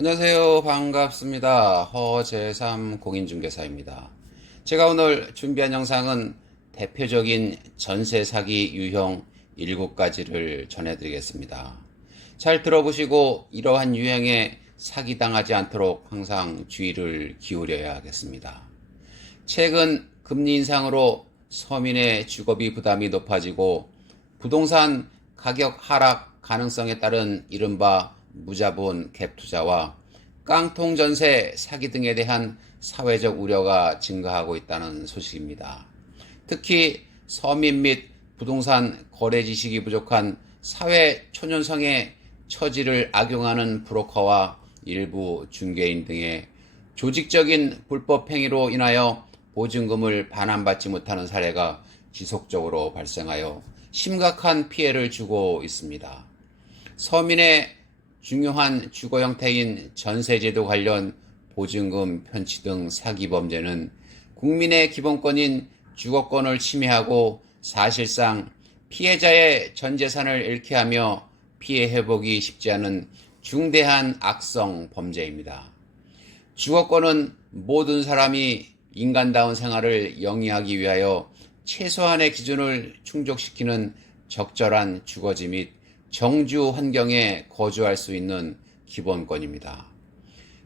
안녕하세요. 반갑습니다. 허재삼 공인중개사입니다. 제가 오늘 준비한 영상은 대표적인 전세 사기 유형 7가지를 전해드리겠습니다. 잘 들어보시고 이러한 유형에 사기당하지 않도록 항상 주의를 기울여야 하겠습니다. 최근 금리 인상으로 서민의 주거비 부담이 높아지고 부동산 가격 하락 가능성에 따른 이른바 무자본 갭 투자와 깡통 전세 사기 등에 대한 사회적 우려가 증가하고 있다는 소식입니다. 특히 서민 및 부동산 거래 지식이 부족한 사회 초년성의 처지를 악용하는 브로커와 일부 중개인 등의 조직적인 불법 행위로 인하여 보증금을 반환받지 못하는 사례가 지속적으로 발생하여 심각한 피해를 주고 있습니다. 서민의 중요한 주거 형태인 전세제도 관련 보증금 편취 등 사기 범죄는 국민의 기본권인 주거권을 침해하고 사실상 피해자의 전 재산을 잃게 하며 피해 회복이 쉽지 않은 중대한 악성 범죄입니다. 주거권은 모든 사람이 인간다운 생활을 영위하기 위하여 최소한의 기준을 충족시키는 적절한 주거지 및 정주 환경에 거주할 수 있는 기본권입니다.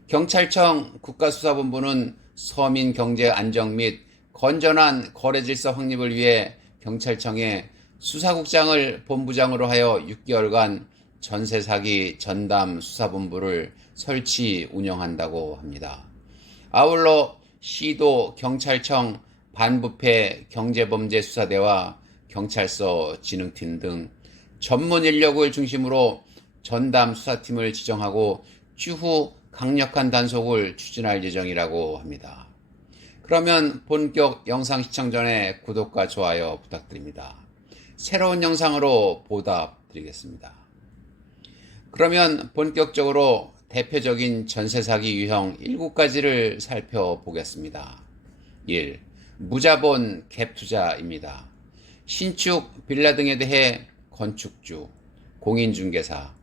경찰청 국가수사본부는 서민 경제 안정 및 건전한 거래 질서 확립을 위해 경찰청에 수사국장을 본부장으로 하여 6개월간 전세 사기 전담 수사본부를 설치 운영한다고 합니다. 아울러 시도 경찰청 반부패 경제범죄수사대와 경찰서 진흥팀 등 전문 인력을 중심으로 전담 수사팀을 지정하고 추후 강력한 단속을 추진할 예정이라고 합니다. 그러면 본격 영상 시청 전에 구독과 좋아요 부탁드립니다. 새로운 영상으로 보답 드리겠습니다. 그러면 본격적으로 대표적인 전세 사기 유형 7가지를 살펴보겠습니다. 1. 무자본 갭 투자입니다. 신축, 빌라 등에 대해 건축주, 공인중개사,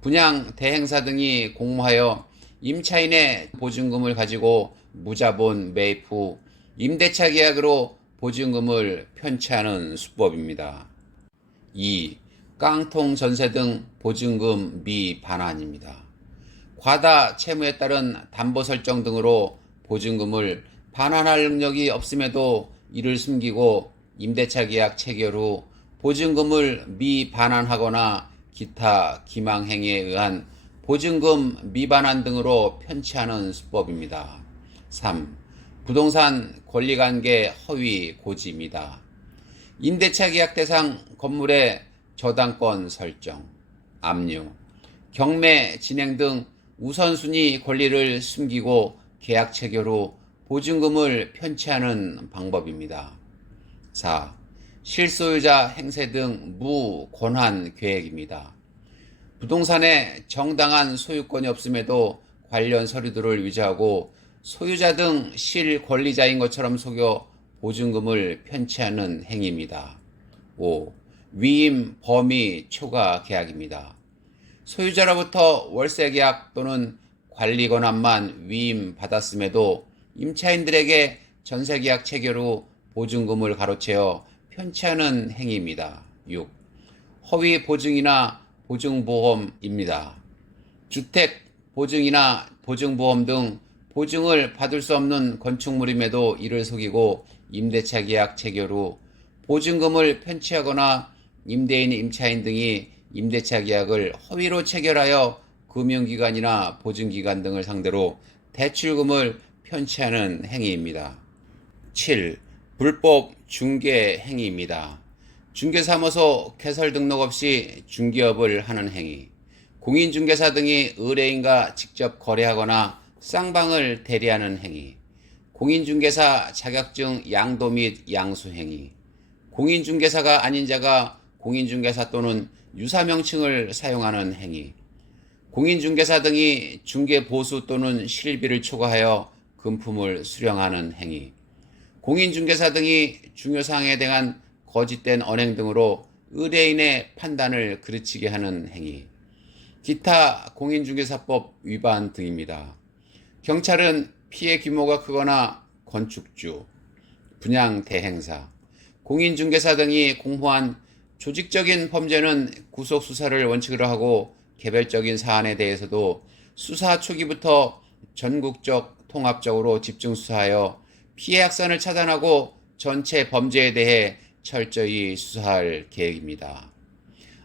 분양 대행사 등이 공모하여 임차인의 보증금을 가지고 무자본 매입 후 임대차 계약으로 보증금을 편취하는 수법입니다. 2. 깡통 전세 등 보증금 미반환입니다. 과다 채무에 따른 담보 설정 등으로 보증금을 반환할 능력이 없음에도 이를 숨기고 임대차 계약 체결 후 보증금을 미반환하거나 기타 기망행위에 의한 보증금 미반환 등으로 편취하는 수법입니다. 3. 부동산 권리관계 허위 고지입니다. 임대차 계약 대상 건물의 저당권 설정, 압류, 경매 진행 등 우선순위 권리를 숨기고 계약 체결 후 보증금을 편취하는 방법입니다. 4. 실소유자 행세 등 무권한 계획입니다. 부동산에 정당한 소유권이 없음에도 관련 서류들을 위조하고 소유자 등 실권리자인 것처럼 속여 보증금을 편취하는 행위입니다. 5. 위임 범위 초과 계약입니다. 소유자로부터 월세 계약 또는 관리 권한만 위임 받았음에도 임차인들에게 전세 계약 체결 후 보증금을 가로채어 편취하는 행위입니다. 6. 허위 보증이나 보증보험입니다. 주택 보증이나 보증보험 등 보증을 받을 수 없는 건축물임에도 이를 속이고 임대차 계약 체결 후 보증금을 편취하거나 임대인, 임차인 등이 임대차 계약을 허위로 체결하여 금융기관이나 보증기관 등을 상대로 대출금을 편취하는 행위입니다. 7. 불법 중개 행위입니다. 중개사무소 개설 등록 없이 중개업을 하는 행위. 공인중개사 등이 의뢰인과 직접 거래하거나 쌍방을 대리하는 행위. 공인중개사 자격증 양도 및 양수 행위. 공인중개사가 아닌 자가 공인중개사 또는 유사명칭을 사용하는 행위. 공인중개사 등이 중개보수 또는 실비를 초과하여 금품을 수령하는 행위. 공인중개사 등이 중요사항에 대한 거짓된 언행 등으로 의뢰인의 판단을 그르치게 하는 행위. 기타 공인중개사법 위반 등입니다. 경찰은 피해 규모가 크거나 건축주, 분양 대행사, 공인중개사 등이 공모한 조직적인 범죄는 구속 수사를 원칙으로 하고 개별적인 사안에 대해서도 수사 초기부터 전국적 통합적으로 집중 수사하여 피해 확산을 차단하고 전체 범죄에 대해 철저히 수사할 계획입니다.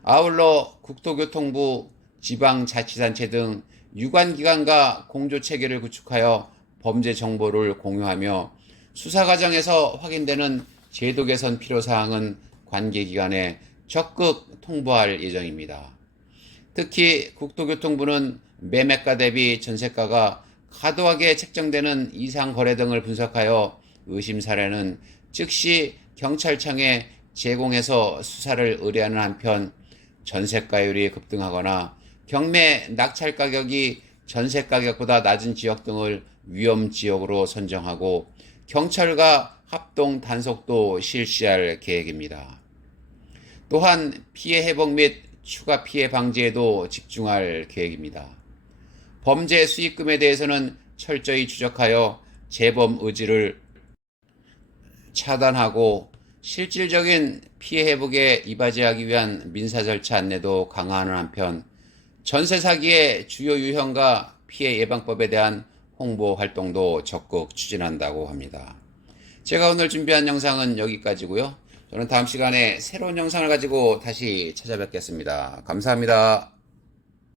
아울러 국토교통부, 지방자치단체 등 유관기관과 공조체계를 구축하여 범죄 정보를 공유하며 수사 과정에서 확인되는 제도 개선 필요사항은 관계기관에 적극 통보할 예정입니다. 특히 국토교통부는 매매가 대비 전세가가 과도하게 책정되는 이상 거래 등을 분석하여 의심 사례는 즉시 경찰청에 제공해서 수사를 의뢰하는 한편 전세가율이 급등하거나 경매 낙찰 가격이 전세 가격보다 낮은 지역 등을 위험 지역으로 선정하고 경찰과 합동 단속도 실시할 계획입니다. 또한 피해 회복 및 추가 피해 방지에도 집중할 계획입니다. 범죄 수익금에 대해서는 철저히 추적하여 재범 의지를 차단하고 실질적인 피해 회복에 이바지하기 위한 민사 절차 안내도 강화하는 한편 전세 사기의 주요 유형과 피해 예방법에 대한 홍보 활동도 적극 추진한다고 합니다. 제가 오늘 준비한 영상은 여기까지고요. 저는 다음 시간에 새로운 영상을 가지고 다시 찾아뵙겠습니다. 감사합니다.